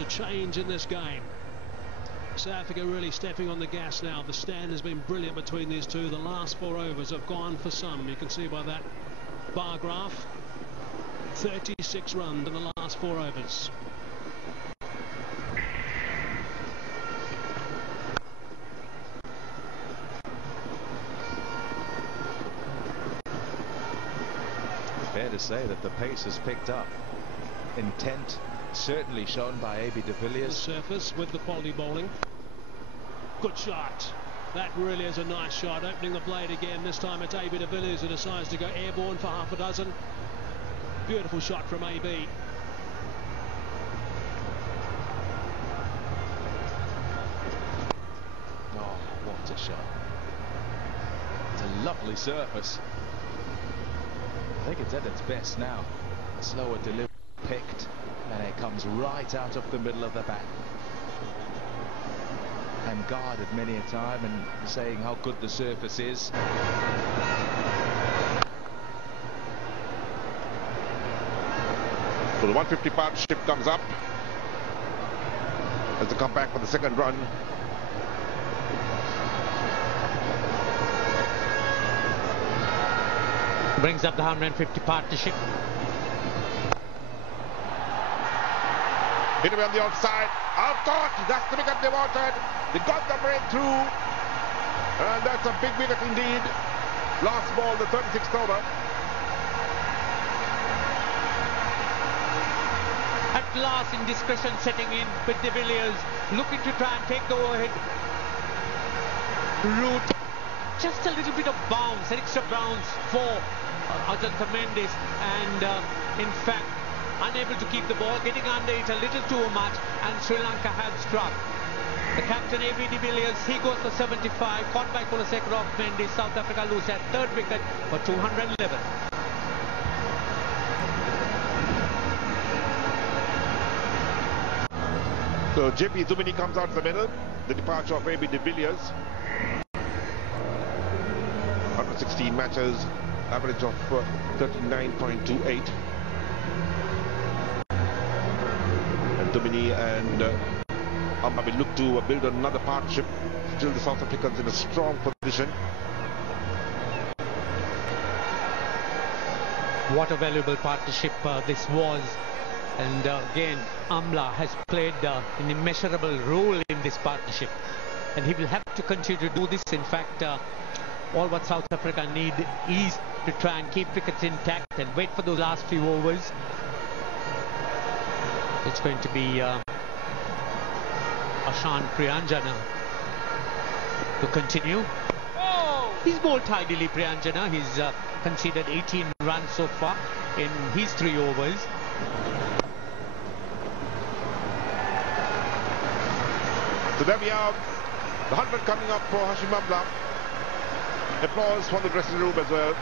There's a change in this game. South Africa really stepping on the gas now. The stand has been brilliant between these two. The last 4 overs have gone for some. You can see by that bar graph. 36 runs in the last 4 overs. Fair to say that the pace has picked up. Intent certainly shown by A.B. de Villiers. The surface with the quality bowling. Good shot. That really is a nice shot. Opening the blade again. This time it's A.B. de Villiers who decides to go airborne for half a dozen. Beautiful shot from A.B. Oh, what a shot. It's a lovely surface. I think it's at its best now. Slower delivery, picked, and it comes right out of the middle of the bat. And guarded many a time, and saying how good the surface is. So the 150 partnership comes up as they come back for the second run. Brings up the 150 partnership. Hit him on the outside. Out caught. That's the wicket they wanted. They got the breakthrough. And that's a big wicket indeed. Last ball, the 36th over. At last, indiscretion setting in with de Villiers, looking to try and take the overhead route. Just a little bit of bounce, an extra bounce for Ajantha Mendis, and in fact unable to keep the ball, getting under it a little too much, and Sri Lanka has struck. The captain A.B. de Villiers, he goes for 75, caught by Kulasekara of Mendis. South Africa lose their third wicket for 211. So J.P. Duminy comes out the middle. The departure of A.B. de Villiers. 116 matches, average of 39.28. And Duminy and Amba will look to build another partnership. Still the South Africans in a strong position. What a valuable partnership this was. And again, Amla has played an immeasurable role in this partnership. And he will have to continue to do this. In fact, all what South Africa need is to try and keep wickets intact and wait for those last few overs. It's going to be Ashan Priyanjana to continue. Oh! He's bowled tidily, Priyanjana. He's conceded 18 runs so far in his 3 overs. So there we have the 100 coming up for Hashim Amla. Applause from the dressing room as well.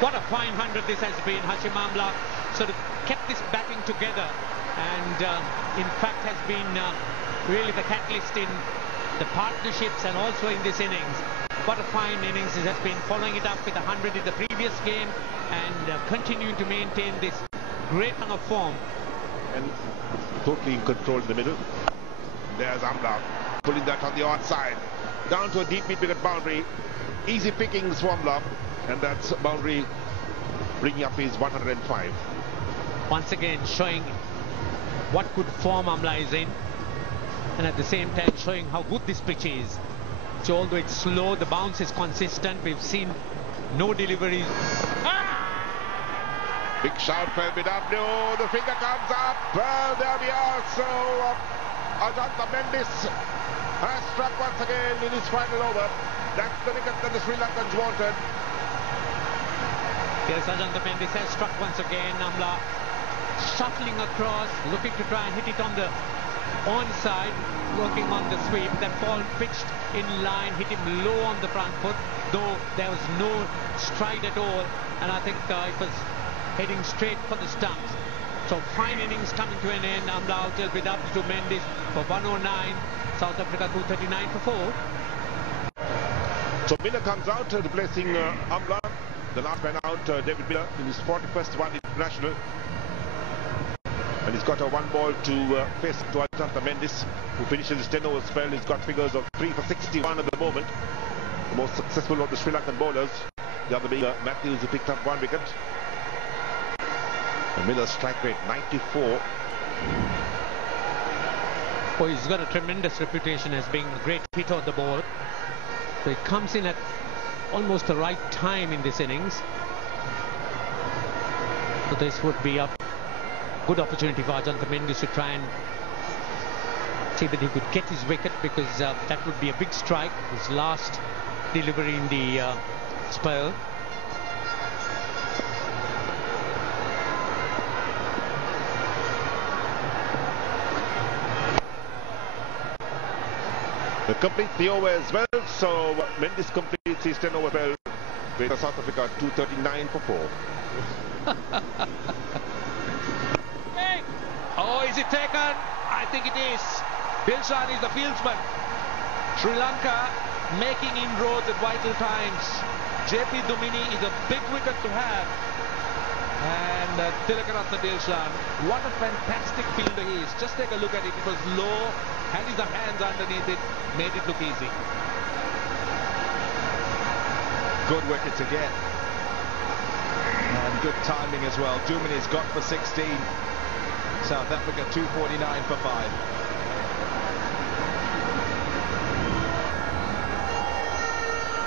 What a fine 100 this has been. Hashim Amla sort of kept this batting together, and in fact has been really the catalyst in the partnerships and also in this innings. What a fine innings it has been, following it up with 100 in the previous game and continuing to maintain this great run of form. And totally in control in the middle. There's Amla pulling that on the outside down to a deep mid-wicket boundary. Easy pickings for Amla, and that's boundary bringing up his 105. Once again showing what good form Amla is in, and at the same time showing how good this pitch is. So although it's slow, the bounce is consistent. We've seen no deliveries. Big shout for LBW. The finger comes up. Well, there we are. So Ajantha Mendis has struck once again in his final over. That's the wicket that the Sri Lankans wanted. Yes, Ajantha Mendis has struck once again. Amla shuffling across, looking to try and hit it on the onside, working on the sweep. That ball pitched in line, hit him low on the front foot, though there was no stride at all, and I think it was heading straight for the stumps. So fine innings coming to an end. Amla out with up to Mendis for 109. South Africa 239 for 4. So Miller comes out replacing Amla. The last man out, David Miller, in his 41st one international. And he's got a 1 ball to face to Ajantha Mendis, who finishes his 10 over spell. He's got figures of 3 for 61 at the moment. The most successful of the Sri Lankan bowlers. The other being Matthews, who picked up 1 wicket. And Miller's strike rate 94. Oh, he's got a tremendous reputation as being a great hitter on the ball. So he comes in at almost the right time in this innings. So this would be a good opportunity for Ajantha Mendis to try and see that he could get his wicket, because that would be a big strike. His last delivery in the spell. They complete the over as well, so Mendis completes his 10 over spell with South Africa 239 for 4. Hey! Oh, is it taken? I think it is. Dilshan is the fieldsman. Sri Lanka making inroads at vital times. JP Dumini is a big wicket to have. And Tilakaratne Dilshan, what a fantastic fielder he is. Just take a look at it. It was low, had his hands underneath it, made it look easy. Good wicket to get. And good timing as well. Dumini's got for 16. South Africa 249 for 5.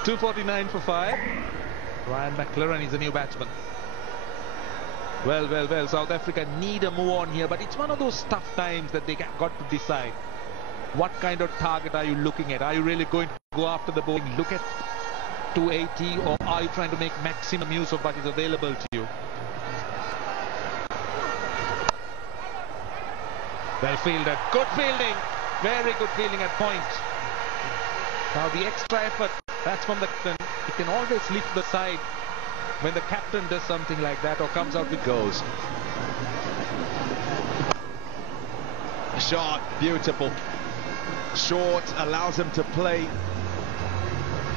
.249 for 5. Ryan McLaren is the new batsman. Well, South Africa need a move on here, but it's one of those tough times that they got to decide. What kind of target are you looking at? Are you really going to go after the ball and look at 280, or are you trying to make maximum use of what is available to you? Well fielded, good fielding, very good fielding at point. Now the extra effort, that's from the captain. It can always lift the side when the captain does something like that or comes out with goals. Shot, beautiful. Short, allows him to play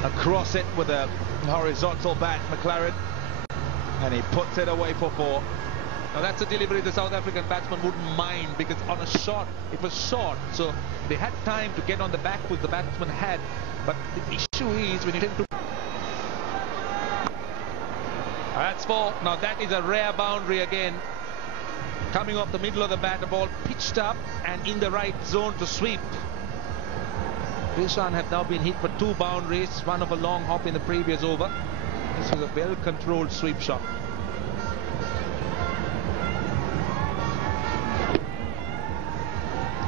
across it with a horizontal bat, McLaren, and he puts it away for 4. Now that's a delivery the South African batsman wouldn't mind, because on a shot, it was short, so they had time to get on the back foot, the batsman had. But the issue is when you tend to... That's 4. Now that is a rare boundary again. Coming off the middle of the bat, the ball pitched up and in the right zone to sweep. Dilshan had now been hit for 2 boundaries, one of a long hop in the previous over. This was a well-controlled sweep shot.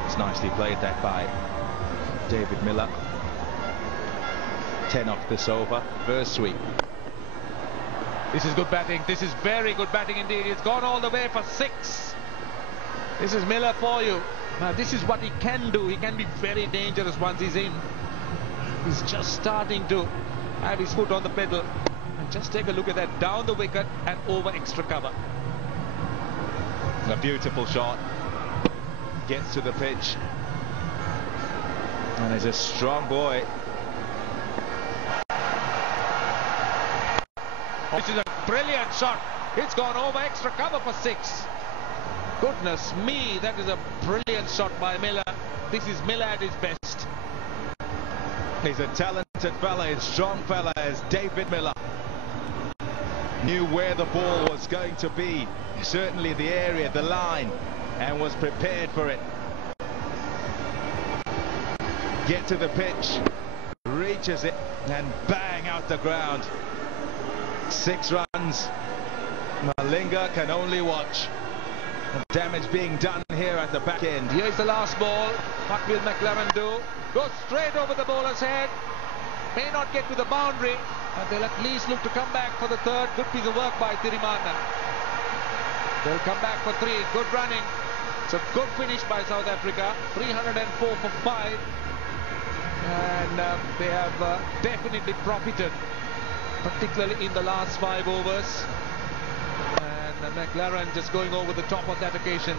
It's nicely played that by David Miller. 10 off this over, reverse sweep. This is good batting. This is very good batting indeed. It's gone all the way for 6. This is Miller for you. Now this is what he can do. He can be very dangerous once he's in. He's just starting to have his foot on the pedal. And just take a look at that. Down the wicket and over extra cover. A beautiful shot. Gets to the pitch. And he's a strong boy. This is a brilliant shot. It's gone over extra cover for 6. Goodness me, that is a brilliant shot by Miller. This is Miller at his best. He's a talented fella, a strong fella as David Miller. Knew where the ball was going to be, certainly the area, the line, and was prepared for it. Get to the pitch, reaches it, and bang out the ground. 6 runs. Malinga can only watch. The damage being done here at the back end. Here's the last ball. What will McLaren do? Goes straight over the bowler's head. May not get to the boundary, but they'll at least look to come back for the 3rd. Good piece of work by Thirimanne. They'll come back for 3. Good running. It's a good finish by South Africa. 304 for 5. And they have definitely profited, particularly in the last 5 overs. And McLaren just going over the top on that occasion.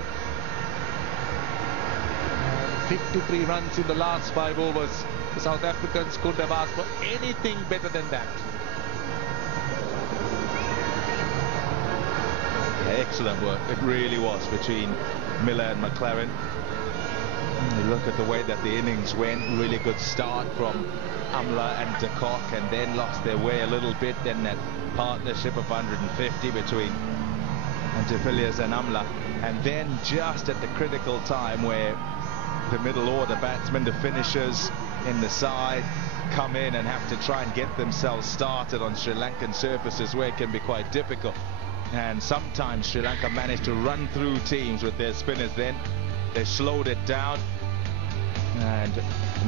53 runs in the last 5 overs. The South Africans couldn't have asked for anything better than that. Excellent work, it really was, between Miller and McLaren. You look at the way that the innings went, really good start from Amla and de Kock, and then lost their way a little bit. Then that partnership of 150 between de Villiers and Amla, and then just at the critical time where the middle order batsmen, the finishers in the side, come in and have to try and get themselves started on Sri Lankan surfaces where it can be quite difficult. And sometimes Sri Lanka managed to run through teams with their spinners. Then they slowed it down, and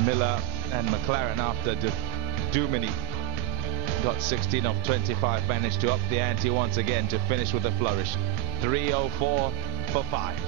Miller and McLaren, after Dumini got 16 of 25, managed to up the ante once again to finish with a flourish. 304 for 5.